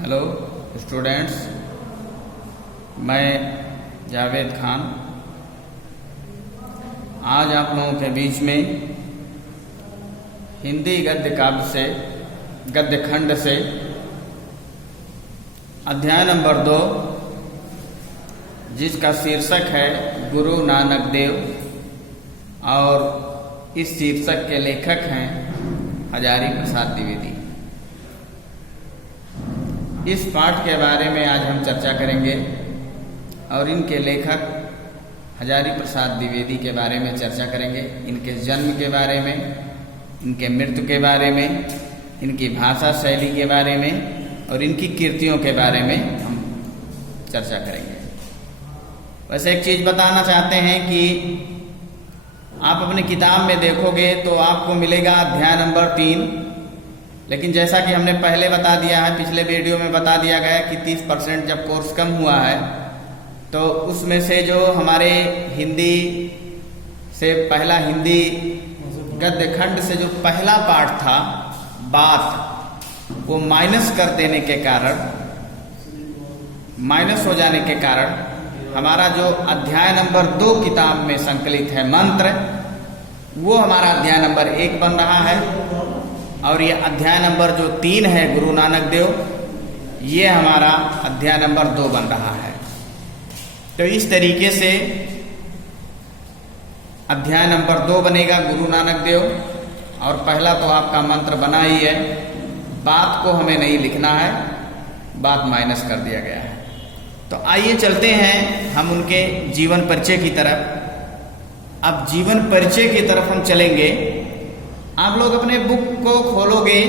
Hello students, मैं जावेद खान आज आप लोगों के बीच में हिंदी गद्य काव्य से गद्य खंड से अध्याय नंबर 2 जिसका शीर्षक है गुरु नानक देव और इस शीर्षक के लेखक हैं हजारी प्रसाद द्विवेदी। इस पाठ के बारे में आज हम चर्चा करेंगे और इनके लेखक हजारी प्रसाद द्विवेदी के बारे में चर्चा करेंगे, इनके जन्म के बारे में, इनके मृत्यु के बारे में, इनकी भाषा शैली के बारे में और इनकी कृतियों के बारे में हम चर्चा करेंगे। वैसे एक चीज़ बताना चाहते हैं कि आप अपनी किताब में देखोगे तो आपको मिलेगा अध्याय नंबर 3, लेकिन जैसा कि हमने पहले बता दिया है, पिछले वीडियो में बता दिया गया कि 30% जब कोर्स कम हुआ है तो उसमें से जो हमारे हिंदी से पहला हिंदी गद्य खंड से जो पहला पाठ था बात, वो माइनस कर देने के कारण, माइनस हो जाने के कारण हमारा जो अध्याय नंबर 2 किताब में संकलित है मंत्र, वो हमारा अध्याय नंबर 1 बन रहा है और ये अध्याय नंबर जो 3 है गुरु नानक देव, ये हमारा अध्याय नंबर 2 बन रहा है। तो इस तरीके से अध्याय नंबर 2 बनेगा गुरु नानक देव और पहला तो आपका मंत्र बना ही है, बात को हमें नहीं लिखना है, बात माइनस कर दिया गया है। तो आइए चलते हैं हम उनके जीवन परिचय की तरफ। अब जीवन परिचय की तरफ हम चलेंगे। आप लोग अपने बुक को खोलोगे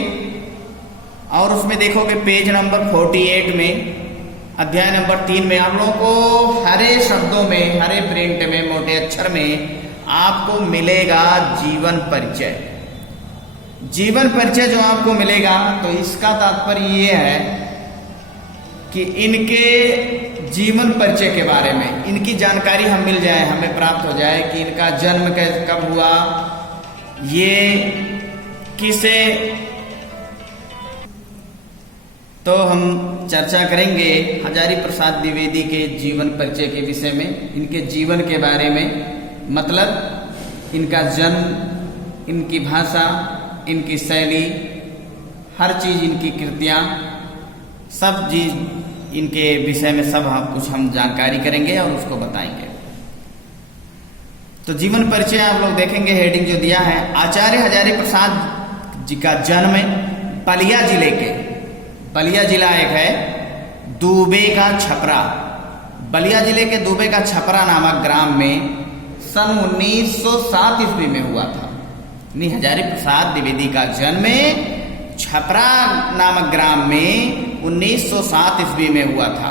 और उसमें देखोगे पेज नंबर 48 में अध्याय नंबर 3 में आप लोगों को हरे शब्दों में, हरे प्रिंट में, मोटे अक्षर में आपको मिलेगा जीवन परिचय। जीवन परिचय जो आपको मिलेगा तो इसका तात्पर्य ये है कि इनके जीवन परिचय के बारे में इनकी जानकारी हम मिल जाए, हमें प्राप्त हो जाए कि इनका जन्म कब हुआ, ये किसे, तो हम चर्चा करेंगे हजारी प्रसाद द्विवेदी के जीवन परिचय के विषय में, इनके जीवन के बारे में, मतलब इनका जन्म, इनकी भाषा, इनकी शैली, हर चीज, इनकी कृतियां, सब चीज इनके विषय में सब हम जानकारी करेंगे और उसको बताएंगे। तो जीवन परिचय आप लोग देखेंगे, हेडिंग जो दिया है, आचार्य हजारी प्रसाद जी का जन्म बलिया जिले के, बलिया जिला एक है, दुबे का छपरा, बलिया जिले के दुबे का छपरा नामक ग्राम में सन 1907 ईस्वी में हुआ था। हजारी प्रसाद द्विवेदी का जन्म छपरा नामक ग्राम में 1907 ईस्वी में हुआ था।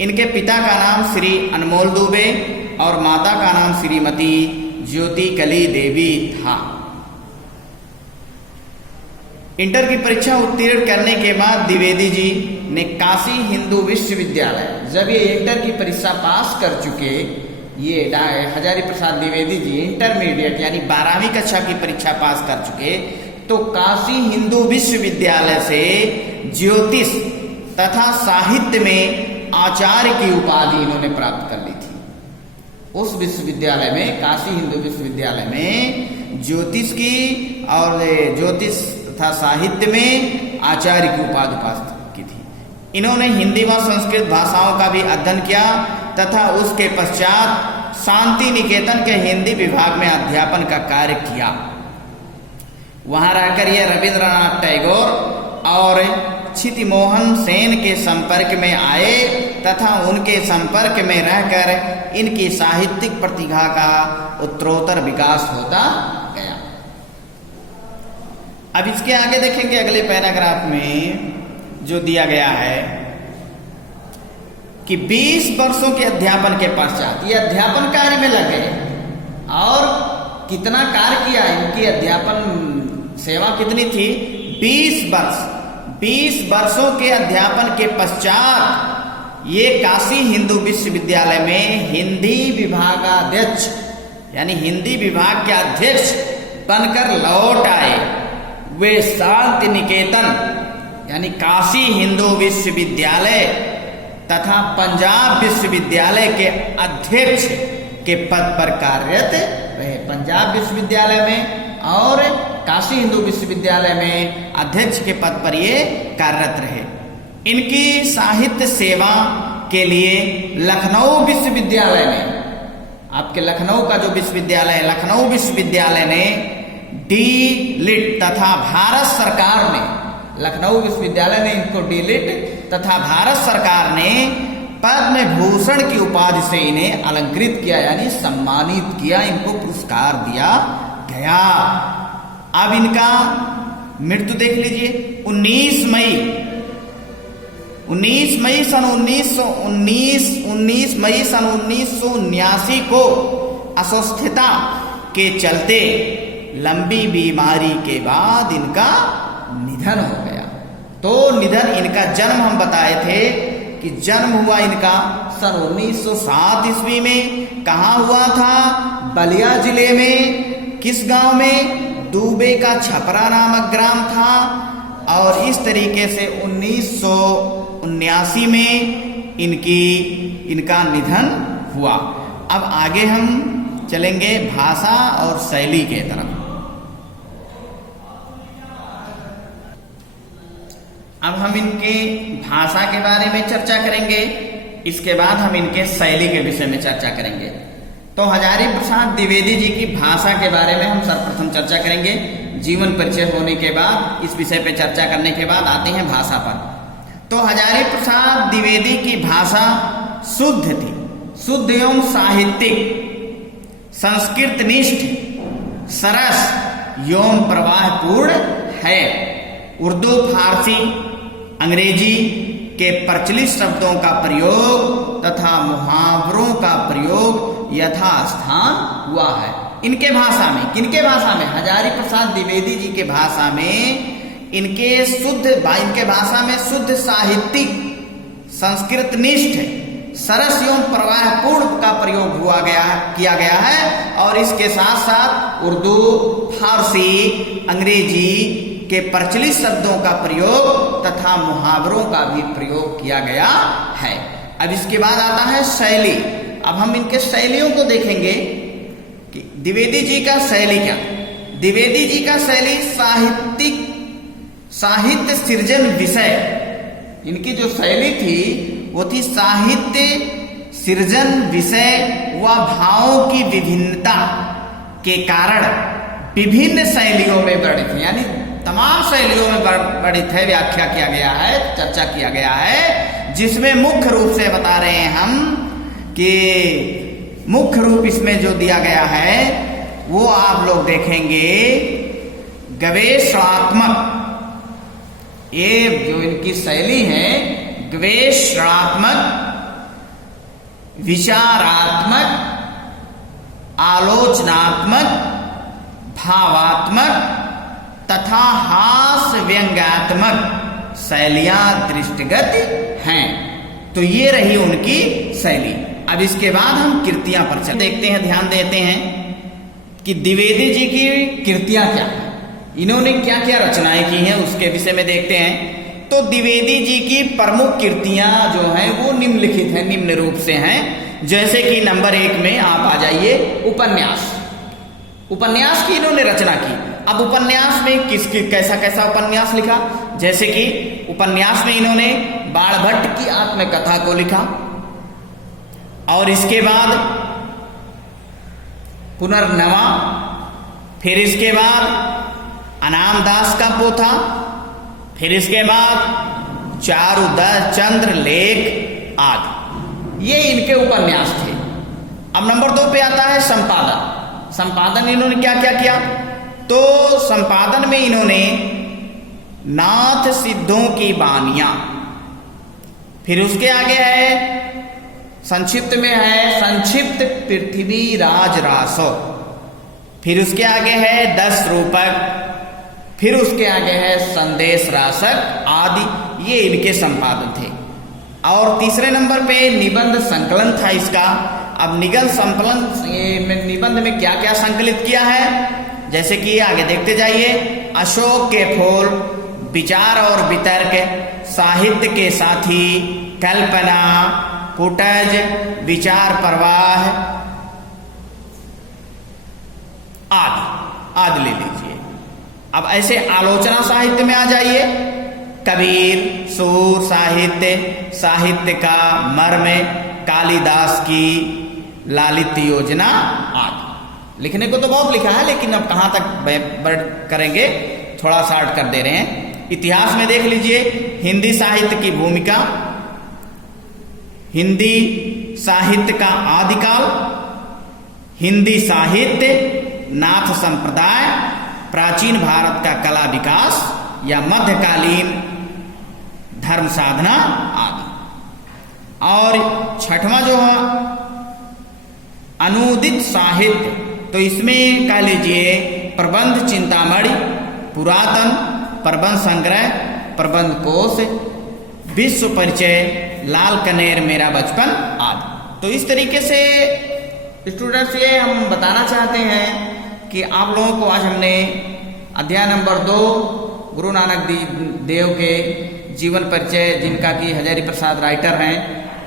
इनके पिता का नाम श्री अनमोल दुबे और माता का नाम श्रीमती ज्योति कली देवी था। इंटर की परीक्षा उत्तीर्ण करने के बाद द्विवेदी जी ने काशी हिंदू विश्वविद्यालय, जब ये इंटर की परीक्षा पास कर चुके, ये हजारी प्रसाद द्विवेदी जी इंटरमीडिएट यानी 12वीं कक्षा की परीक्षा पास कर चुके, तो काशी हिंदू विश्वविद्यालय से ज्योतिष तथा साहित्य में आचार्य की उपाधि इन्होंने प्राप्त कर ली थी। उस विश्वविद्यालय में, काशी हिंदू विश्वविद्यालय में ज्योतिष की और ज्योतिष तथा साहित्य में आचार्य की उपाधि प्राप्त की थी। इन्होंने हिंदी व संस्कृत भाषाओं का भी अध्ययन किया तथा उसके पश्चात शांति निकेतन के हिंदी विभाग में अध्यापन का कार्य किया। वहां रहकर ये रविंद्रनाथ टैगोर और क्षितिमोहन सेन के संपर्क में आए तथा उनके संपर्क में रहकर इनकी साहित्यिक प्रतिभा का उत्तरोत्तर विकास होता गया। अब इसके आगे देखेंगे अगले पैराग्राफ में जो दिया गया है कि 20 वर्षों के अध्यापन के पश्चात ये अध्यापन कार्य में लगे और कितना कार्य किया, इनकी अध्यापन सेवा कितनी थी, 20 वर्षों के अध्यापन के पश्चात ये काशी हिंदू विश्वविद्यालय में हिंदी विभागाध्यक्ष यानी हिंदी विभाग के अध्यक्ष बनकर लौट आए। वे शांति निकेतन यानी काशी हिंदू विश्वविद्यालय तथा पंजाब विश्वविद्यालय के अध्यक्ष के पद पर कार्यरत रहे। पंजाब विश्वविद्यालय में और काशी हिंदू विश्वविद्यालय में अध्यक्ष के पद पर ये कार्यरत रहे। इनकी साहित्य सेवा के लिए लखनऊ विश्वविद्यालय ने, आपके लखनऊ का जो विश्वविद्यालय है, लखनऊ विश्वविद्यालय ने डी.लिट तथा भारत सरकार ने, लखनऊ विश्वविद्यालय ने इनको डी.लिट तथा भारत सरकार ने पद्म भूषण की उपाधि से इन्हें अलंकृत किया, यानी सम्मानित किया, इनको पुरस्कार दिया गया। अब इनका मृत्यु देख लीजिए। 19 मई सन 1979 को अस्वस्थता के चलते लंबी बीमारी के बाद इनका निधन हो गया। तो निधन, इनका जन्म हम बताए थे कि जन्म हुआ इनका सन 1907 ईस्वी में। कहाँ हुआ था? बलिया जिले में। किस गांव में? दूबे का छपरा नामक ग्राम था। और इस तरीके से 1979 में इनका निधन हुआ। अब आगे हम चलेंगे भाषा और शैली के तरफ। अब हम इनके भाषा के बारे में चर्चा करेंगे, इसके बाद हम इनके शैली के विषय में चर्चा करेंगे। तो हजारी प्रसाद द्विवेदी जी की भाषा के बारे में हम सर्वप्रथम चर्चा करेंगे। जीवन परिचय होने के बाद, इस विषय पर चर्चा करने के बाद आते हैं भाषा पर। तो हजारी प्रसाद द्विवेदी की भाषा शुद्ध थी, शुद्ध एवं साहित्यिक, संस्कृतनिष्ठ, सरस एवं प्रवाहपूर्ण है। उर्दू, फारसी, अंग्रेजी के प्रचलित शब्दों का प्रयोग तथा मुहावरों का प्रयोग यथास्थान हुआ है इनके भाषा में। किनके भाषा में? हजारी प्रसाद द्विवेदी जी के भाषा में। इनके भाषा में शुद्ध साहित्यिक, संस्कृतनिष्ठ, सरस एवं प्रवाहपूर्ण का प्रयोग किया गया है। और इसके साथ साथ उर्दू, फारसी, अंग्रेजी के प्रचलित शब्दों का प्रयोग तथा मुहावरों का भी प्रयोग किया गया है। अब इसके बाद आता है शैली। अब हम इनके शैलियों को देखेंगे कि द्विवेदी जी का शैली क्या। द्विवेदी जी का शैली साहित्य सृजन विषय, इनकी जो शैली थी वो थी साहित्य सृजन विषय व भावों की विभिन्नता के कारण विभिन्न शैलियों में वर्णित, यानी तमाम शैलियों में वर्णित है, व्याख्या किया गया है, चर्चा किया गया है। जिसमें मुख्य रूप से बता रहे हैं हम कि मुख्य रूप इसमें जो दिया गया है वो आप लोग देखेंगे गवेषणात्मक। ये जो इनकी शैली है गवेषणात्मक, विचारात्मक, आलोचनात्मक, भावात्मक तथा हास्य व्यंग्यात्मक शैलियां दृष्टिगत हैं। तो ये रही उनकी शैली। अब इसके बाद हम कृतियां पर देखते हैं, ध्यान देते हैं कि द्विवेदी जी की कृतियां क्या हैं, इन्होंने क्या क्या रचनाएं की हैं, उसके विषय में देखते हैं। तो द्विवेदी जी की प्रमुख कृतियां जो हैं वो निम्नलिखित हैं, निम्न रूप से हैं। जैसे कि नंबर 1 में आप आ जाइए, उपन्यास। उपन्यास की इन्होंने रचना की। अब उपन्यास में कैसा उपन्यास लिखा? जैसे कि उपन्यास में इन्होंने बाणभट्ट की आत्मकथा को लिखा, और इसके बाद पुनर्नवा, फिर इसके बाद अनामदास का पोथा, फिर इसके बाद चारुचंद्र लेख आदि। ये इनके उपन्यास थे। अब नंबर 2 पे आता है संपादन। संपादन इन्होंने क्या क्या किया? तो संपादन में इन्होंने नाथ सिद्धों की बानियां, फिर उसके आगे है संक्षिप्त में है संक्षिप्त पृथ्वी राज रासो, फिर उसके आगे है 10 रूपक, फिर उसके आगे है संदेश रासक आदि। ये इनके संपादन थे। और तीसरे नंबर पे निबंध संकलन था इसका। अब निबंध में क्या क्या संकलित किया है, जैसे कि आगे देखते जाइए। अशोक के फूल, विचार और वितर्क, साहित्य के साथी, कल्पना, कुटज, विचार प्रवाह आदि ले लीजिए। अब ऐसे आलोचना साहित्य में आ जाइए। कबीर, सूर साहित्य, साहित्य का मर्म, कालिदास की लालित्य योजना आदि। लिखने को तो बहुत लिखा है, लेकिन अब कहाँ तक करेंगे, थोड़ा शार्ट कर दे रहे हैं। इतिहास में देख लीजिए, हिंदी साहित्य की भूमिका, हिंदी साहित्य का आदिकाल, हिंदी साहित्य, नाथ संप्रदाय, प्राचीन भारत का कला विकास या मध्यकालीन धर्म साधना आदि। और छठवां जो है अनूदित साहित्य, तो इसमें कह लीजिए प्रबंध चिंतामणि, पुरातन, प्रबंध संग्रह, प्रबंध कोश, विश्व परिचय, लाल कनेर, मेरा बचपन आदि। तो इस तरीके से स्टूडेंट्स ये हम बताना चाहते हैं कि आप लोगों को आज हमने अध्याय नंबर 2 गुरु नानक देव के जीवन परिचय, जिनका कि हजारी प्रसाद राइटर हैं,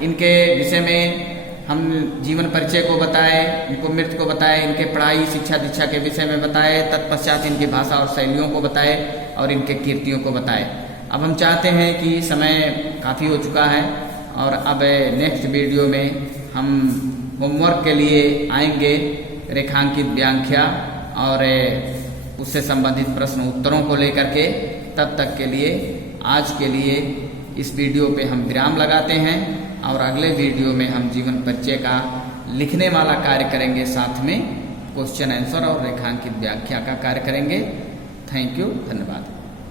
इनके विषय में हम जीवन परिचय को बताए, इनको मृत्यु को बताए, इनके पढ़ाई शिक्षा दीक्षा के विषय में बताए, तत्पश्चात इनकी भाषा और शैलियों को बताए और इनके कीर्तियों को बताए। अब हम चाहते हैं कि समय काफ़ी हो चुका है और अब नेक्स्ट वीडियो में हम होमवर्क के लिए आएंगे, रेखांकित व्याख्या और उससे संबंधित प्रश्न उत्तरों को लेकर के। तब तक के लिए आज के लिए इस वीडियो पे हम विराम लगाते हैं और अगले वीडियो में हम जीवन परिचय का लिखने वाला कार्य करेंगे, साथ में क्वेश्चन आंसर और रेखांकित व्याख्या का कार्य करेंगे। थैंक यू, धन्यवाद।